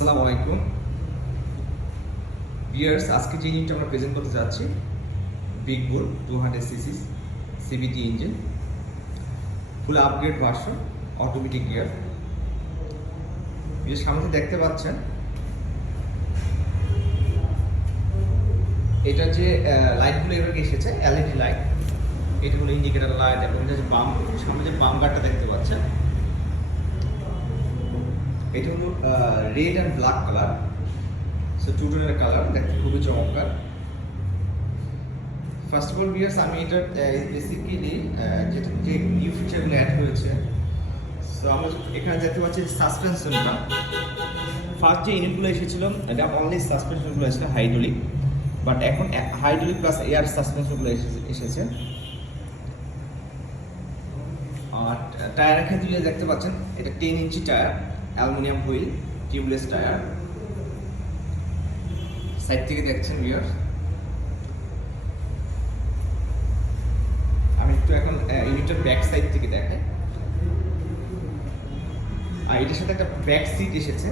আসসালামু আলাইকুম ভিউয়ার্স, আজকে যে ইঞ্জিনটা আমরা প্রেজেন্ট করতে যাচ্ছি big bull 200 CC CBT engine, full upgrade version, automatic gear. এর সামনে দেখতে পাচ্ছেন এটা যে লাইটগুলো এবার এসেছে এলইডি লাইট, এটা হলো ইন্ডিকেটর লাইট এবং এটা যে সামনে যে বাম গার্ডটা দেখতে পাচ্ছেন এটা হলো red and black colour, so two টোনের কালার, দেখতে খুবই চমৎকার। ফার্স্ট অফ অল ভিউয়ার্স, আমি এটা বেসিক্যালি যেটা যে নিউ ফিচারগুলো অ্যাড হয়েছে, সো আমরা এখানে দেখতে পাচ্ছি সাসপেনশনটা। ফার্স্ট যে ইউনিটগুলো এসেছিল এটা অনলি সাসপেনশনগুলো এসেছিল হাইড্রোলিক, বাট এখন হাইড্রোলিক প্লাস এয়ার সাসপেনশনগুলো এসেছে। আর টায়ারের ক্ষেত্রে দেখতে পাচ্ছেন এটা 10 ইঞ্চি tyre, aluminium wheel, tubeless tyre. Side থেকে দেখছেন ভিউয়ার্স, আমি একটু এখন ইউনিটের ব্যাক সাইড থেকে দেখাই। আর এটার সাথে একটা ব্যাক সিট এসেছে।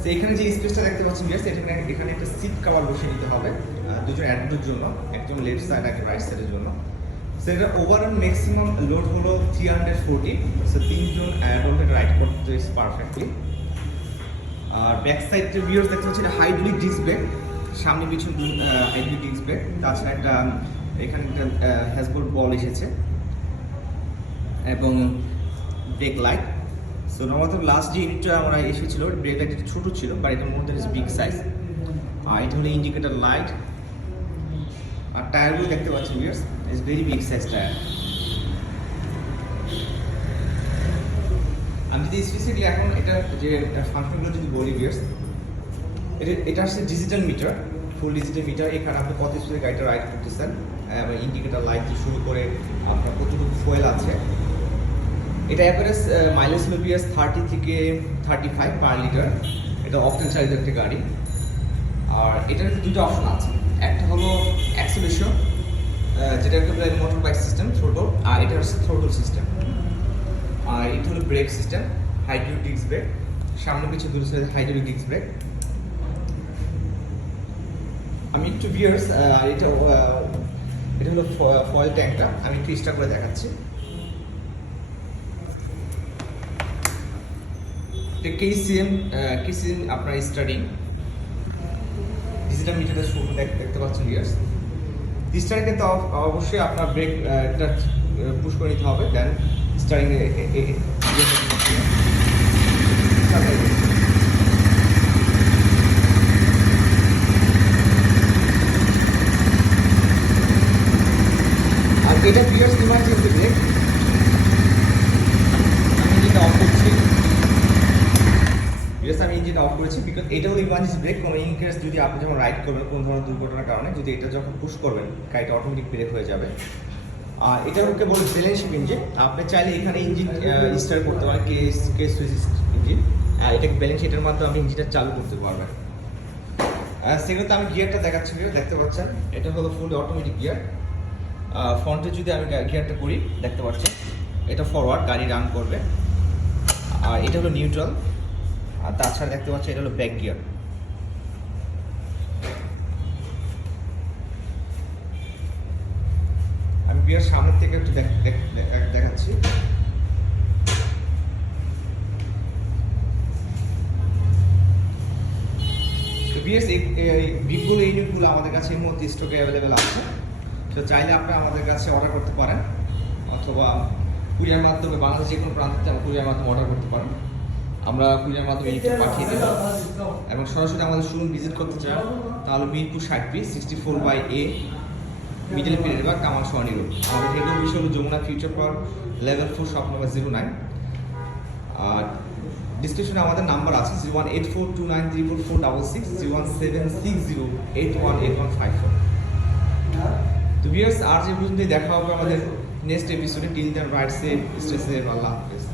তো এখানে যে স্পেসটা দেখতে পাচ্ছেন ভিউয়ার্স, এখানে একটা সিট কভার বসিয়ে নিতে হবে দুজন অ্যাডমিটের জন্য, একজন লেফট সাইড আর রাইট সাইডের জন্য। সো এটা ওভারঅল ম্যাক্সিমাম লোড হলো 340, সো তিনজন অ্যাডাল্ট রাইড করতে পারফেক্টলি। আর ব্যাক সাইডে ভিউয়ার্স দেখতে পাচ্ছেন হাইড্রোলিক ডিস্ক ব্রেক, সামনে পিছন হাইড্রোলিক ডিস্ক ব্রেক, তাছাড়া একটা এখানে একটা হ্যাজবোল্ট বল এসেছে এবং break light. So normal last যে ইউনিটটা আমরা এসেছিল ব্রেক লাইট একটু ছোটো ছিল, বাট এটার মধ্যে বিগ সাইজ। আর এটা হলো ইন্ডিকেটর লাইট। আর টায়ারগুলো দেখতে পাচ্ছেন viewers, it's very big size tyre. আমি যদি স্পেসিফিকলি এখন এটা যে ফাংশনগুলো যদি বলি ভিউয়ার্স, এটা হচ্ছে digital meter, full digital meter. এখানে আপনি কত স্পিডে গাড়িটা রাইড করতেছেন এবং ইন্ডিকেটর লাইট দিয়ে শুরু করে আপনার কতটুকু ফুয়েল আছে। এটা অ্যাভারেজ মাইলেজ হলো ভিউয়ার্স 30 থেকে 35 পার লিটার। এটা অকটেন চালিত একটা গাড়ি। আর এটার দুটো অপশন আছে, একটা হলো অ্যাক্সেলারেশন, যেটাকে বলে মোটর বাইক সিস্টেম থ্রোটল, আর এটা হচ্ছে থ্রোটল সিস্টেম। আর এটা হলো brake system, hydraulic disc brake, সামনে পিছনে দুটো সাইডে হাইড্রোলিক ডিস্ক ব্রেক। আমি একটু ভিউয়ার্স এটা হলো ফয়েল ট্যাঙ্কটা, আমি একটু স্টার্ট করে দেখাচ্ছি। কেসিএম আপনার স্টার্টিং ডিজিটাল মিটারটা শুরু দেখতে পাচ্ছেন ভিউয়ার্স। স্টার্টিং কিন্তু অবশ্যই আপনার ব্রেকটা পুশ করে নিতে হবে, দেন স্টার্টিং আর এটা ভিউয়ার্স ইমার্জেন্সি ব্রেক। আমি যেটা অফ করছি ভিউয়ার্স, আমি ইঞ্জিনটা অফ করেছি বিকজ এটা হলো ইমার্জেন্সি ব্রেক। কোনো ইন কেস যদি আপনি যখন রাইড করবেন কোনো ধরনের দুর্ঘটনার কারণে, যদি এটা যখন পুশ করবেন গাড়িটা অটোমেটিক ব্রেক হয়ে যাবে। আর এটা ওকে বলে ব্যালেন্সিং ইঞ্জিন। আপনি চাইলে এখানে ইঞ্জিন স্টার্ট করতে পারেন, কে সুইচ ইঞ্জিন, এটাকে ব্যালেন্স এটার মাধ্যমে আপনি ইঞ্জিনটা চালু করতে পারবেন। সেগুলোতে আমি গিয়ারটা দেখাচ্ছি, দেখতে পাচ্ছেন এটা হলো ফুল অটোমেটিক গিয়ার। ফ্রন্টে যদি আমি গিয়ারটা করি দেখতে পাচ্ছেন এটা ফরওয়ার্ড, গাড়ি রান করবে। আর এটা হলো নিউট্রাল। আর তাছাড়া দেখতে পাচ্ছেন এটা হলো ব্যাক গিয়ার। আমি গিয়ার সামনের থেকে একটু দেখাচ্ছি। বিএস বিগগুলো ইউনিটগুলো আমাদের কাছে এর মধ্যে স্টকে অ্যাভেলেবেল আছে। তো চাইলে আপনারা আমাদের কাছে অর্ডার করতে পারেন, অথবা কুরিয়ার মাধ্যমে বাংলাদেশ যে কোনো প্রান্ত থেকে কুরিয়ার মাধ্যমে অর্ডার করতে পারেন। আমরা কুরিয়ার মাধ্যমে ইউনিটটা পাঠিয়ে দেব। এবং সরাসরি আমাদের শোরুম ভিজিট করতে চান তাহলে Mirpur 60 64/A, middle Pirerbag, Kamal Sarani road. আমাদের হেড অফিস হলো Jamuna future park, level 4, shop number 09। আর ডিসক্রিপশনে আমাদের নাম্বার আছে 0184293446, 01760818154। তো ভিউয়ার্স, আর যে পর্যন্ত দেখা হবে আমাদের নেক্সট এপিসোডে। Till then ride safe, stay safe, আল্লাহ হাফেজ।